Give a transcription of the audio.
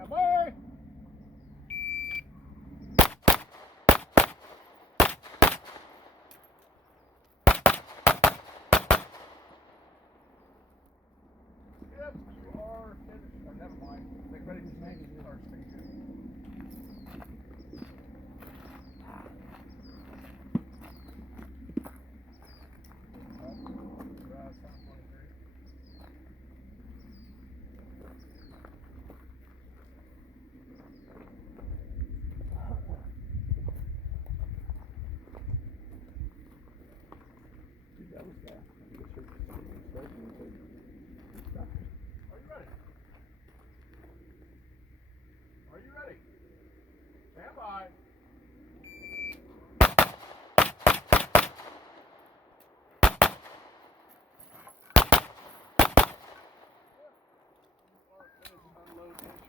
Yeah, boy. Yep, you are finished. Oh, never mind. Make ready for station.